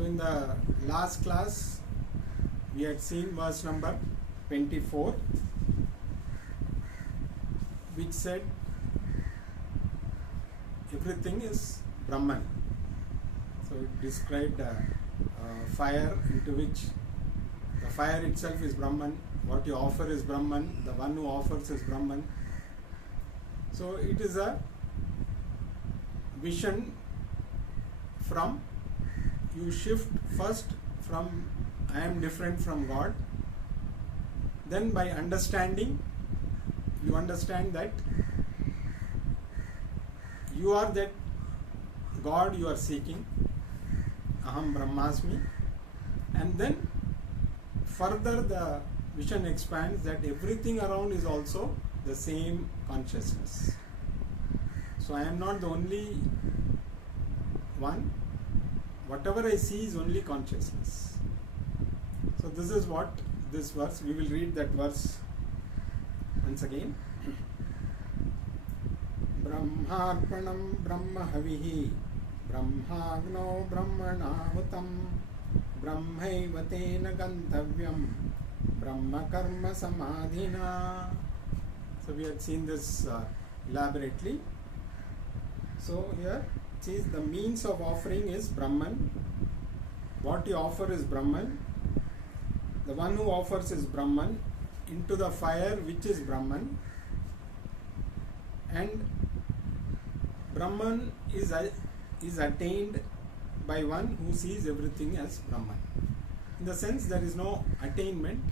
So in the last class we had seen verse number 24, which said everything is Brahman. So it described fire, into which the fire itself is Brahman, what you offer is Brahman, the one who offers is Brahman. So it is a vision from, you shift first from I am different from God, then by understanding you understand that you are that God you are seeking, Aham Brahmasmi, and then further the vision expands that everything around is also the same consciousness. So I am not the only one, whatever I see is only consciousness. So this is what this verse, we will read that verse once again. Brahmarpanam Brahmahavihi Brahmagno Brahmanahutam Brahmaivatena Ganthavyam Brahma Karma Samadhina. So we had seen this elaborately. So here it says the means of offering is Brahman. What you offer is Brahman. The one who offers is Brahman into the fire which is Brahman. And Brahman is attained by one who sees everything as Brahman. In the sense there is no attainment,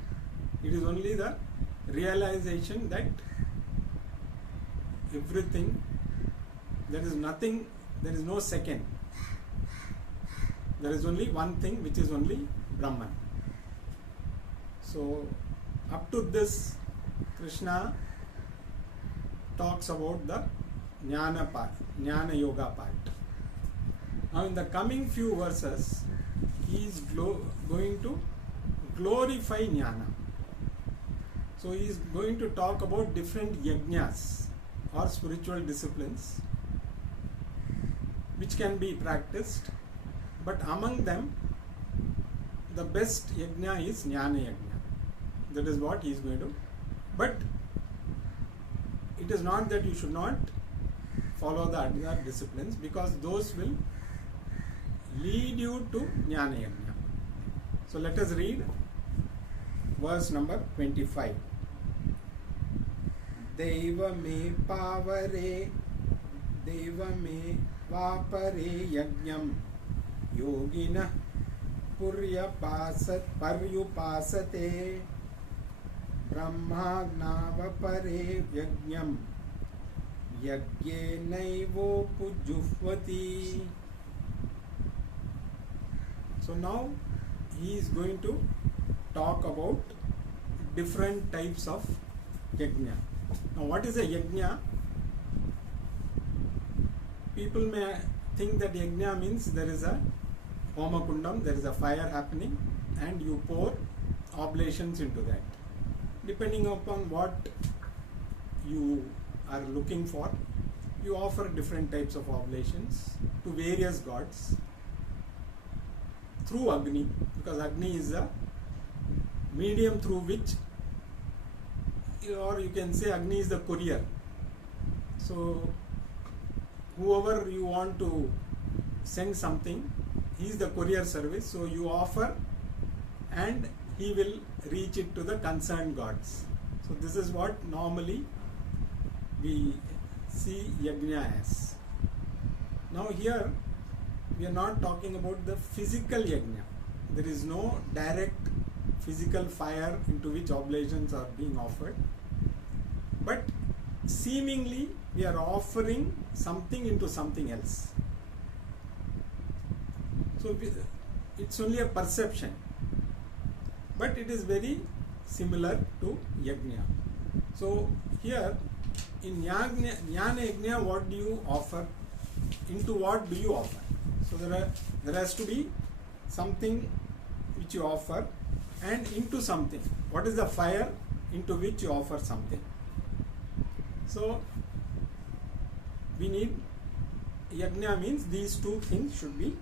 it is only the realization that everything, there is nothing, there is no second. There is only one thing which is only Brahman. So up to this, Krishna talks about the Jnana part, Jnana Yoga part. Now in the coming few verses, he is going to glorify Jnana. So he is going to talk about different yajnas or spiritual disciplines which can be practiced, but among them the best yajna is Jnana Yajna. That is what he is going to. But it is not that you should not follow the other disciplines, because those will lead you to Jnana Yajna. So let us read verse number 25. Deva me pavare Deva me vapare yajnam yogina paryupasate brahmagnavapare yajnam yajye naivo pujufvati. So now he is going to talk about different types of yajna. Now what is a yajna? People may think that yajna means there is a homa kundam, there is a fire happening and you pour oblations into that. Depending upon what you are looking for, you offer different types of oblations to various gods through Agni, because Agni is a medium through which, or you can say Agni is the courier. So whoever you want to send something, he is the courier service. So you offer and he will reach it to the concerned gods. So this is what normally we see yajna as. Now here we are not talking about the physical yajna. There is no direct physical fire into which oblations are being offered, but seemingly we are offering something into something else. So it's only a perception, but it is very similar to yajna. So here in Jnana Yajna, what do you offer? Into what do you offer? So there has to be something which you offer and into something. What is the fire into which you offer something? So we need, yajna means these two things should be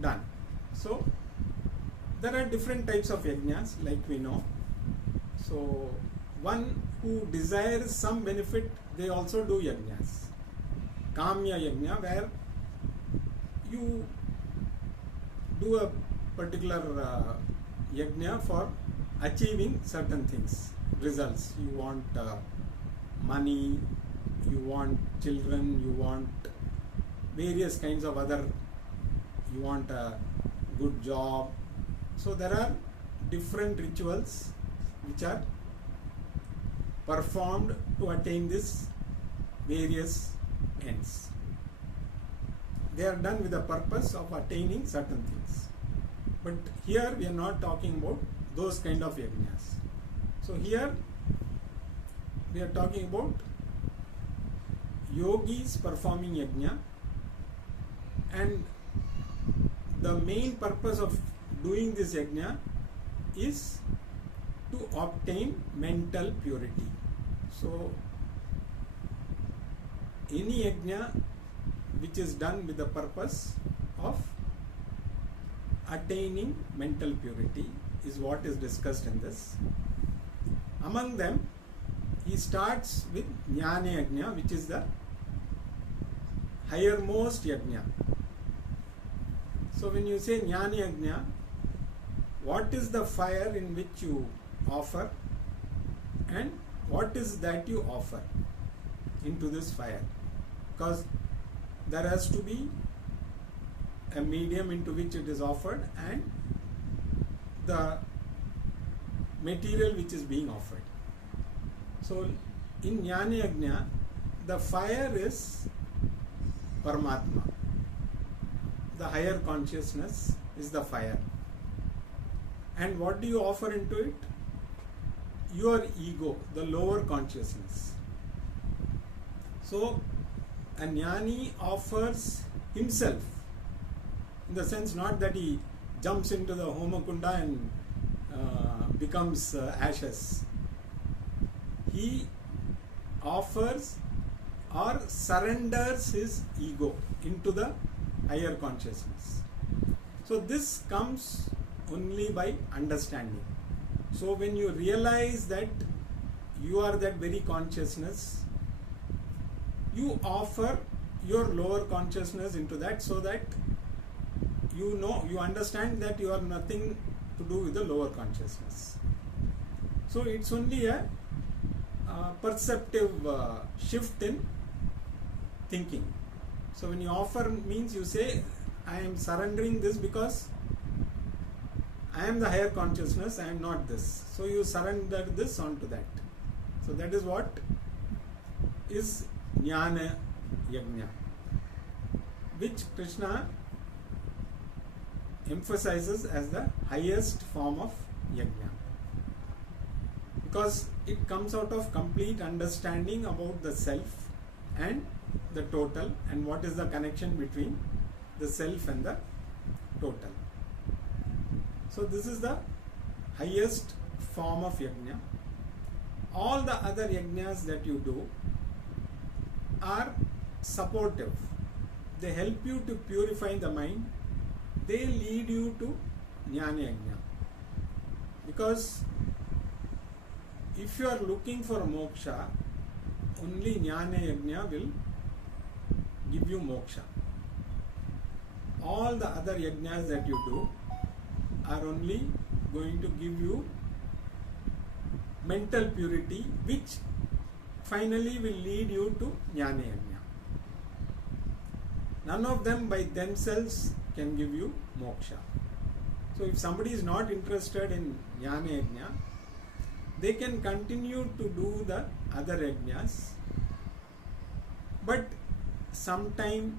done. So there are different types of yajnas, like we know. So one who desires some benefit, they also do yajnas. Kamya yajna, where you do a particular yajna for achieving certain things, results. You want money, you want children, you want various kinds of other, you want a good job. So there are different rituals which are performed to attain this various ends. They are done with the purpose of attaining certain things. But here we are not talking about those kind of yajnas. So here we are talking about yogis performing yajna, and the main purpose of doing this yajna is to obtain mental purity. So any yajna which is done with the purpose of attaining mental purity is what is discussed in this. Among them, he starts with Jnana Yajna, which is the highermost yajna. So when you say Jnana Yajna, what is the fire in which you offer, and what is that you offer into this fire? Because there has to be a medium into which it is offered and the material which is being offered. So in Jnana Yajna, the fire is Paramatma. The higher consciousness is the fire. And what do you offer into it? Your ego, the lower consciousness. So a jnani offers himself, in the sense not that he jumps into the Homakunda and becomes ashes. He offers or surrenders his ego into the higher consciousness. So this comes only by understanding. So when you realize that you are that very consciousness, you offer your lower consciousness into that, so that you know, you understand that you are nothing to do with the lower consciousness. So it's only a perceptive shift in thinking. So when you offer, means you say, I am surrendering this because I am the higher consciousness, I am not this. So you surrender this onto that. So that is what is Jnana Yajna, which Krishna emphasizes as the highest form of Yajna, because it comes out of complete understanding about the self and the total, and what is the connection between the self and the total. So this is the highest form of yajna. All the other yajnas that you do are supportive. They help you to purify the mind. They lead you to jnana yajna. Because if you are looking for moksha, only jnana yajna will give you moksha. All the other yajnas that you do are only going to give you mental purity, which finally will lead you to jnana yajna. None of them by themselves can give you moksha. So if somebody is not interested in jnana yajna, they can continue to do the other yajnas, but sometime,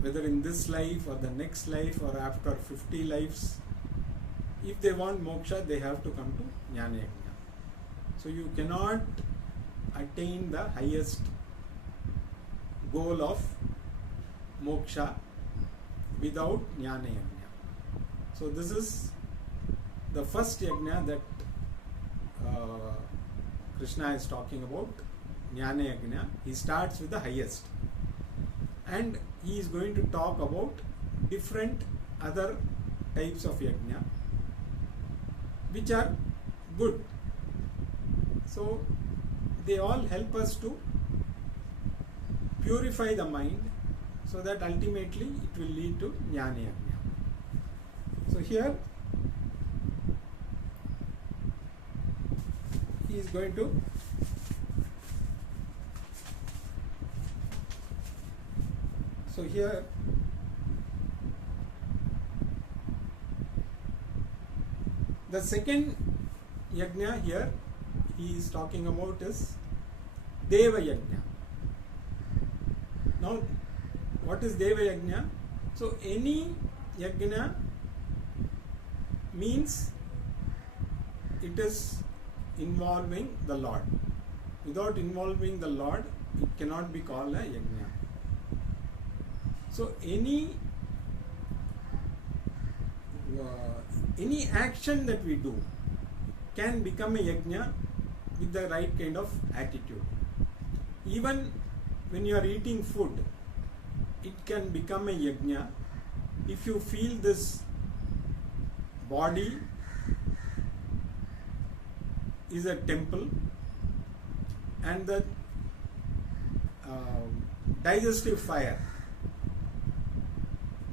whether in this life or the next life or after 50 lives, if they want moksha, they have to come to jnana yajna. So you cannot attain the highest goal of moksha without jnana yajna. So this is the first yajna that Krishna is talking about, jnana yajna. He starts with the highest, and he is going to talk about different other types of yajna which are good. So they all help us to purify the mind, so that ultimately it will lead to jnana yajna. So here he is going to the second yajna here he is talking about is Deva Yajna. Now, what is Deva Yajna? So, any yajna means it is involving the Lord. Without involving the Lord, it cannot be called a yajna. So, any action that we do can become a yajna with the right kind of attitude. Even when you are eating food, it can become a yajna if you feel this body is a temple and the digestive fire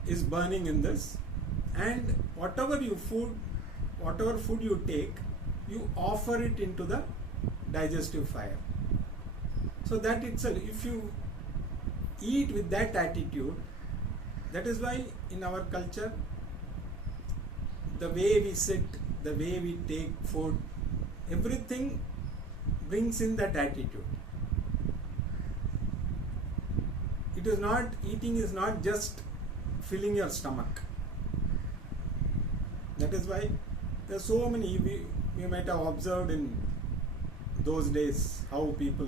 is burning in this, and whatever food you take, you offer it into the digestive fire. So that itself, if you eat with that attitude, that is why in our culture, the way we sit, the way we take food, everything brings in that attitude. Eating is not just filling your stomach. That is why there are so many, we might have observed in those days how people,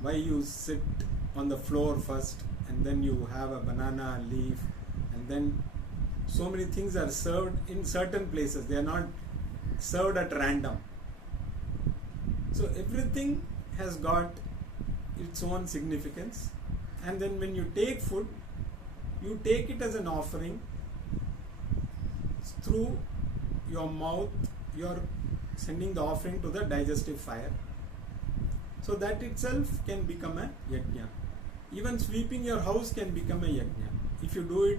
why you sit on the floor first and then you have a banana leaf, and then so many things are served in certain places. They are not served at random. So everything has got its own significance, and then when you take food, you take it as an offering through your mouth. You are sending the offering to the digestive fire. So that itself can become a yajna. Even sweeping your house can become a yajna. If you do it,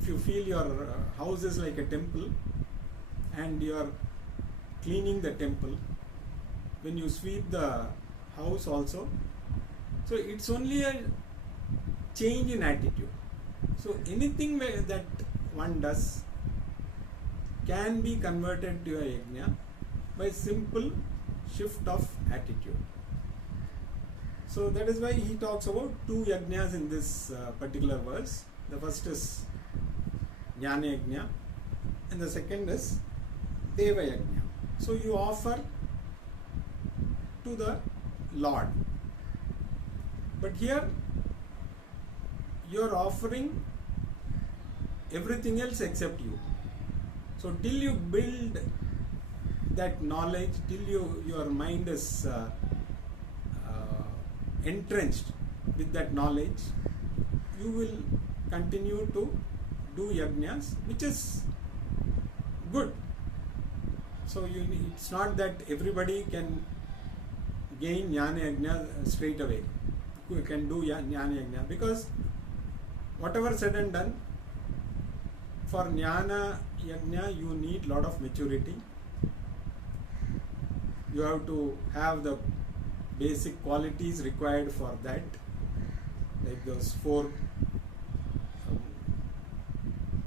if you feel your house is like a temple and you are cleaning the temple, when you sweep the house also, so it's only a change in attitude. So anything that one does can be converted to a yajna by simple shift of attitude. So that is why he talks about two yajnas in this particular verse. The first is jnana yajna and the second is deva yajna. So you offer to the Lord, but here you are offering everything else except you. So till you build that knowledge, till your mind is entrenched with that knowledge, you will continue to do yajnas, which is good. So it's not that everybody can gain jnana yajna straight away. You can do jnana yajna, because whatever said and done, for jnana yajna you need lot of maturity. You have to have the basic qualities required for that, like those four,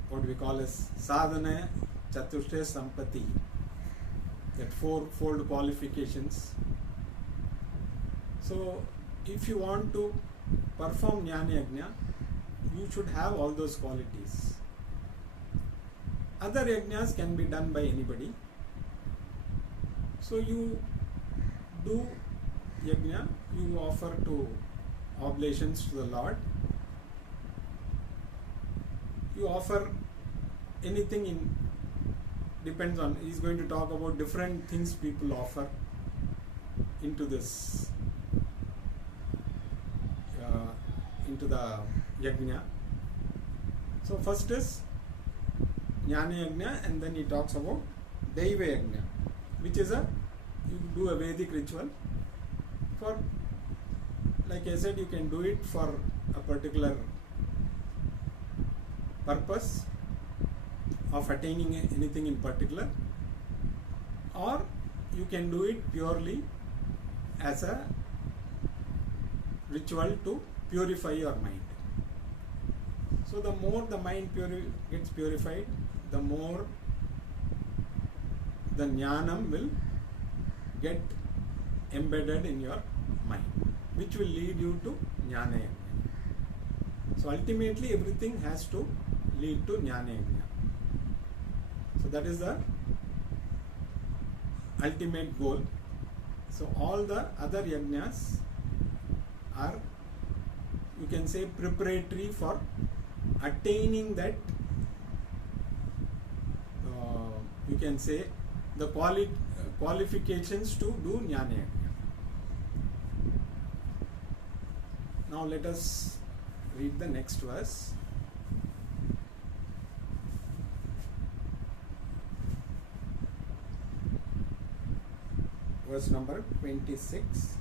what we call as sadhana chatushtaya sampati, that fourfold qualifications. So if you want to perform jnana yajna, you should have all those qualities. Other yajnas can be done by anybody. So you do yajna, you offer to oblations to the Lord. You offer anything depends on, he's going to talk about different things people offer into this, into the yajna. So first is Jnana Yajna, and then he talks about Daiva Yajna, which is you do a Vedic ritual for, like I said, you can do it for a particular purpose of attaining anything in particular, or you can do it purely as a ritual to purify your mind. So the more the mind gets purified, the more the jnanam will get embedded in your mind, which will lead you to jnana yajna. So ultimately everything has to lead to jnana yajna. So that is the ultimate goal. So all the other yajnas are, you can say, preparatory for attaining that, you can say, the qualifications to do jnana yajna. Now let us read the next verse. Verse number 26.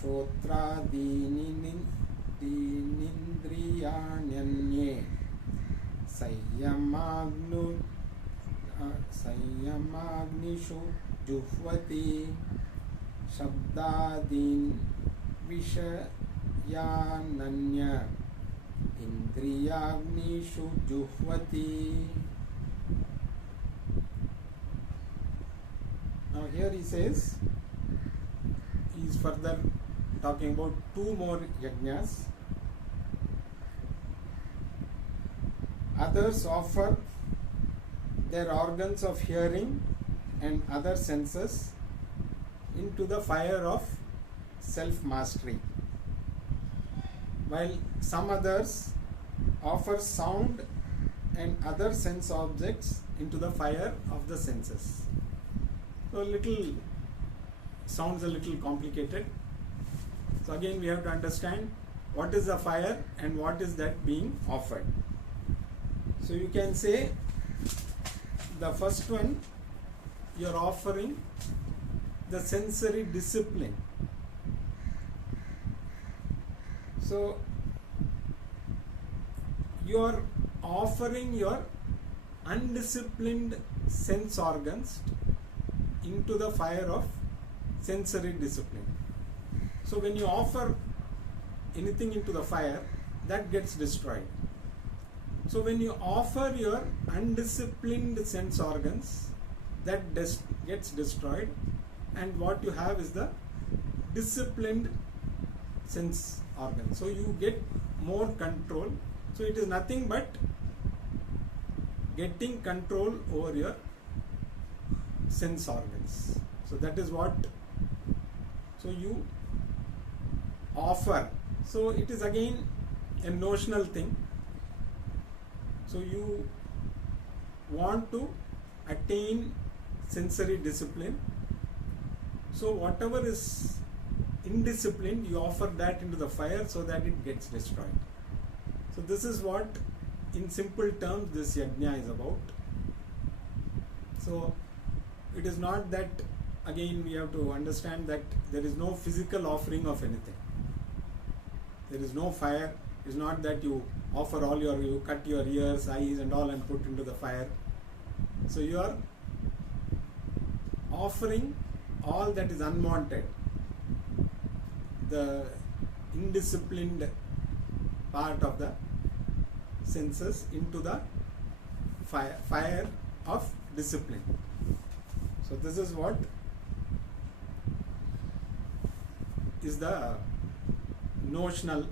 Shrotradirindriyanyanye Sayyamagnishu juhvati Shabdadin Vishayananya Indriyagnishu juhvati. Now here he says, he is further talking about two more yajnas. Others offer their organs of hearing and other senses into the fire of self-mastery, while some others offer sound and other sense objects into the fire of the senses. So sounds a little complicated. So again we have to understand what is the fire and what is that being offered. So you can say the first one, you are offering the sensory discipline. So you are offering your undisciplined sense organs into the fire of sensory discipline. So when you offer anything into the fire, that gets destroyed. So when you offer your undisciplined sense organs, that gets destroyed, and what you have is the disciplined sense organs. So you get more control. So it is nothing but getting control over your sense organs. So that is what, so you offer. So it is again a notional thing. So you want to attain sensory discipline. So whatever is indisciplined, you offer that into the fire so that it gets destroyed. So this is what, in simple terms, this yajna is about. So it is not that, again we have to understand that there is no physical offering of anything. There is no fire. It is not that you offer you cut your ears, eyes and all and put into the fire. So you are offering all that is unwanted, the indisciplined part of the senses, into the fire of discipline. So this is what is the notional.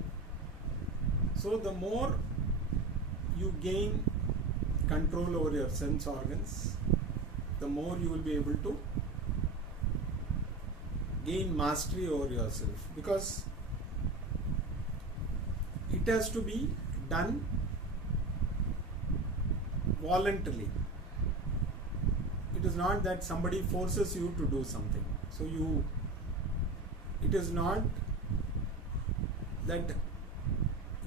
So the more you gain control over your sense organs, the more you will be able to gain mastery over yourself, because it has to be done voluntarily. It is not that somebody forces you to do something. So it is not that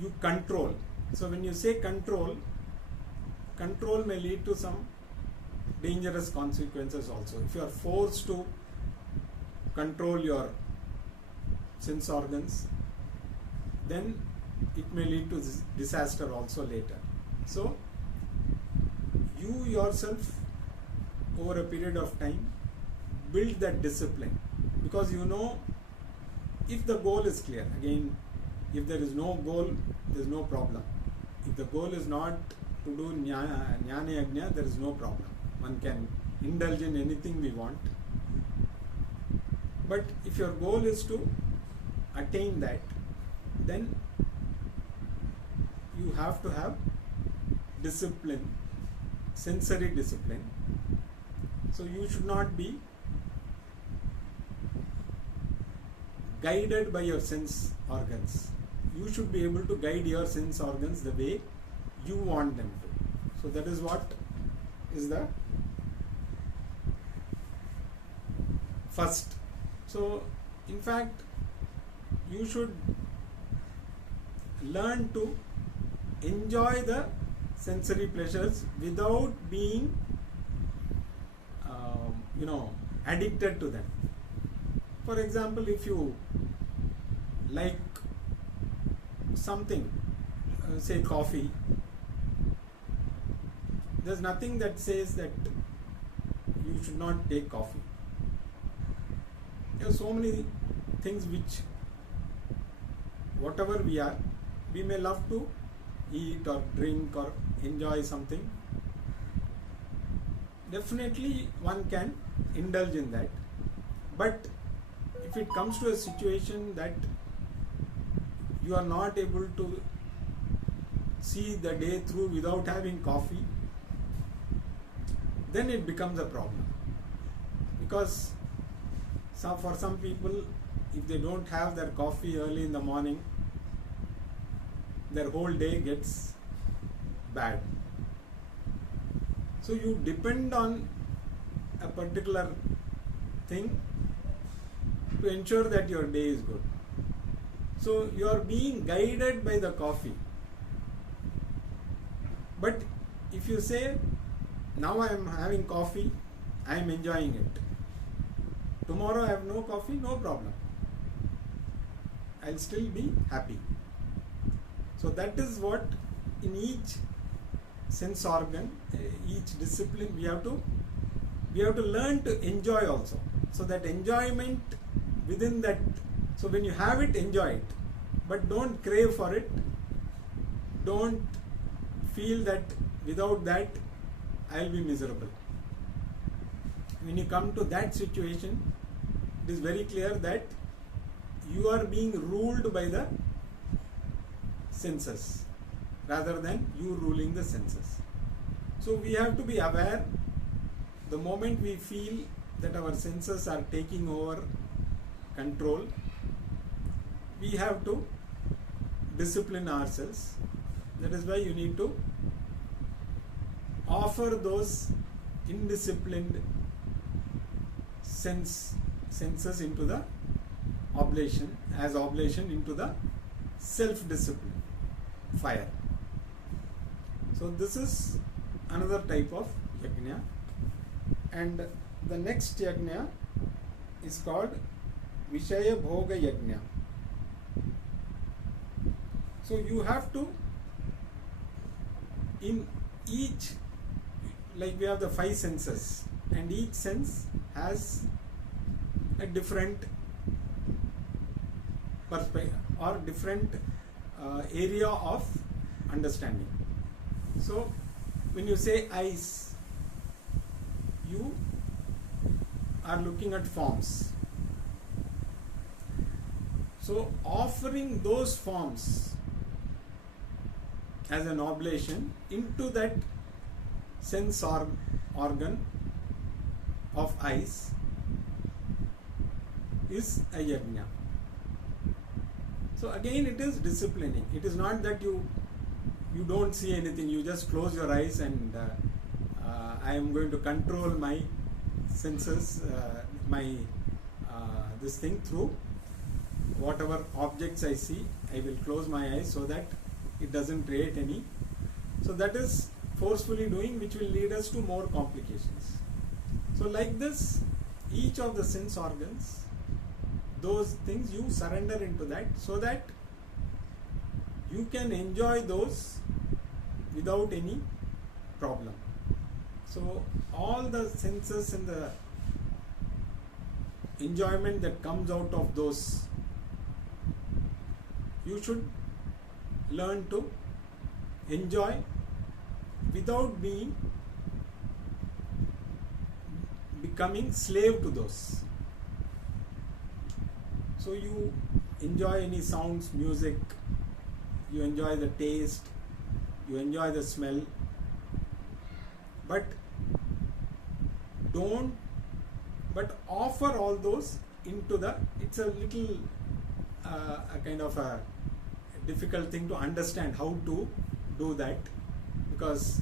you control. So when you say control, control may lead to some dangerous consequences also. If you are forced to control your sense organs, then it may lead to disaster also later. So you yourself, over a period of time, build that discipline, because you know, if the goal is clear, again, if there is no goal, there is no problem. If the goal is not to do jnana yajna, there is no problem. One can indulge in anything we want. But if your goal is to attain that, then you have to have discipline, sensory discipline. So you should not be guided by your sense organs. You should be able to guide your sense organs the way you want them to. So that is what is the first. So in fact, you should learn to enjoy the sensory pleasures without being addicted to them. For example, if you like something, say coffee, there's nothing that says that you should not take coffee. There are so many things which, whatever we are, we may love to eat or drink or enjoy something. Definitely one can indulge in that. But if it comes to a situation that you are not able to see the day through without having coffee, then it becomes a problem. Because for some people, if they don't have their coffee early in the morning, their whole day gets bad. So you depend on a particular thing to ensure that your day is good. So you are being guided by the coffee. But if you say, now I am having coffee, I am enjoying it. Tomorrow I have no coffee, no problem. I'll still be happy. So that is what in each sense organ, each discipline, we have to learn to enjoy also. So that enjoyment within that, so when you have it, enjoy it, but don't crave for it. Don't feel that without that I'll be miserable. When you come to that situation, it is very clear that you are being ruled by the senses rather than you ruling the senses. So we have to be aware, the moment we feel that our senses are taking over control, we have to discipline ourselves. That is why you need to offer those indisciplined senses into the oblation, as oblation into the self-discipline fire. So this is another type of yajna, and the next yajna is called Vishaya Bhoga Yajna. So you have to, in each, like we have the 5 senses, and each sense has a different perspective or different area of understanding. So when you say eyes, you are looking at forms. So offering those forms as an oblation into that sense organ of eyes is a yajna. So again, it is disciplining. It is not that you don't see anything, you just close your eyes and I am going to control my senses, this thing through whatever objects I see. I will close my eyes so that it doesn't create any. So that is forcefully doing, which will lead us to more complications. So like this, each of the sense organs, those things you surrender into that, so that you can enjoy those without any problem. So all the senses and the enjoyment that comes out of those, you should learn to enjoy without becoming slave to those. So you enjoy any sounds, music, you enjoy the taste, you enjoy the smell, but offer all those into the, it's a little a kind of a difficult thing to understand how to do that, because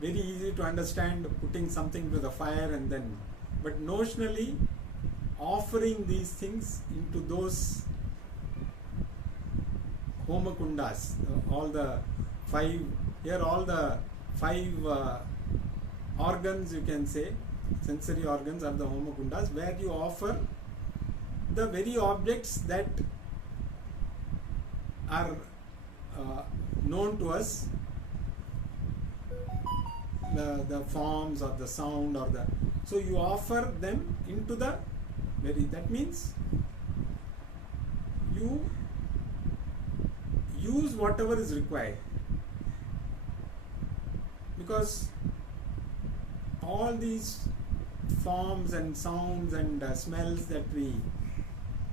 very easy to understand putting something to the fire and then, but notionally offering these things into those homakundas, all the five organs, you can say, sensory organs are the homakundas, where you offer the very objects that are known to us, the forms or the sound or the, so you offer them into the very, that means you use whatever is required, because all these forms and sounds and smells that we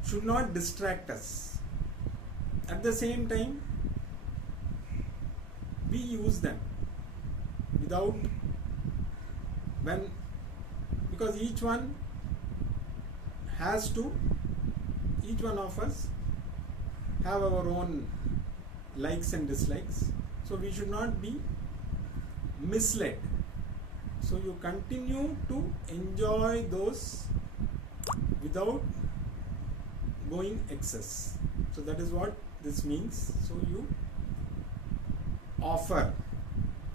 should not distract us. At the same time, we use them without, because each one of us have our own likes and dislikes, so we should not be misled. So you continue to enjoy those without going excess. So that is what this means. So you offer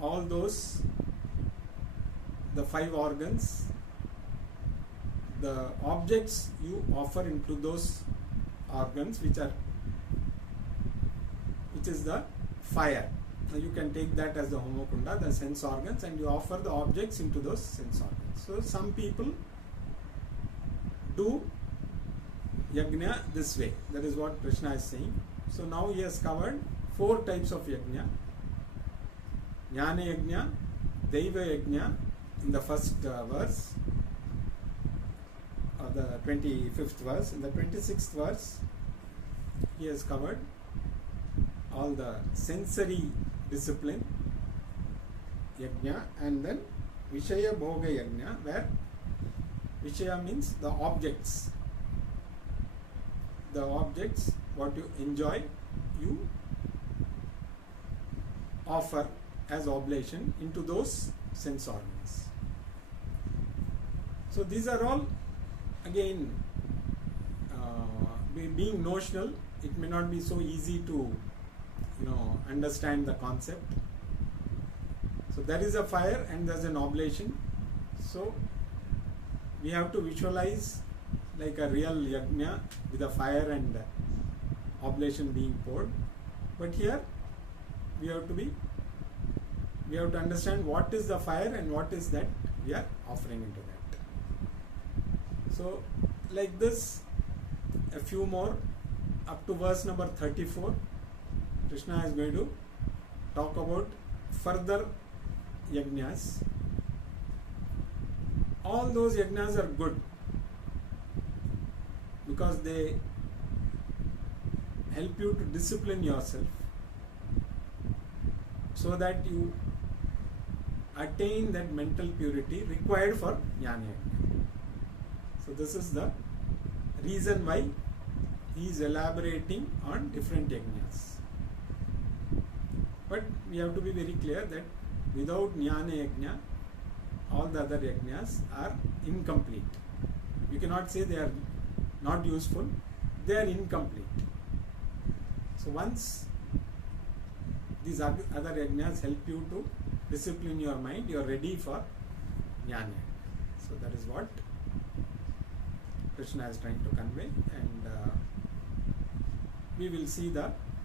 all those, the five organs, the objects you offer into those organs, which is the fire. Now you can take that as the homokunda, the sense organs, and you offer the objects into those sense organs. So some people do yajna this way. That is what Krishna is saying. So now he has covered 4 types of yajna. Jnana yajna, Daiva yajna in the first verse, or the 25th verse. In the 26th verse, he has covered all the sensory discipline yajna, and then Vishaya Bhoga yajna, where Vishaya means the objects. The objects, what you enjoy, you offer as oblation into those sense organs. So these are all, again, being notional, it may not be so easy to understand the concept. So there is a fire and there is an oblation. So we have to visualize like a real yajna with a fire and oblation being poured. But here we have to understand what is the fire and what is that we are offering into that. So like this, a few more up to verse number 34. Krishna is going to talk about further yajnas. All those yajnas are good because they help you to discipline yourself so that you attain that mental purity required for jnana yajna. So this is the reason why he is elaborating on different yajnas. But we have to be very clear that without jnana yajna, all the other yajnas are incomplete. You cannot say they are not useful, they are incomplete. So once these other yajnas help you to discipline your mind. You are ready for jnana. So that is what Krishna is trying to convey, and we will see the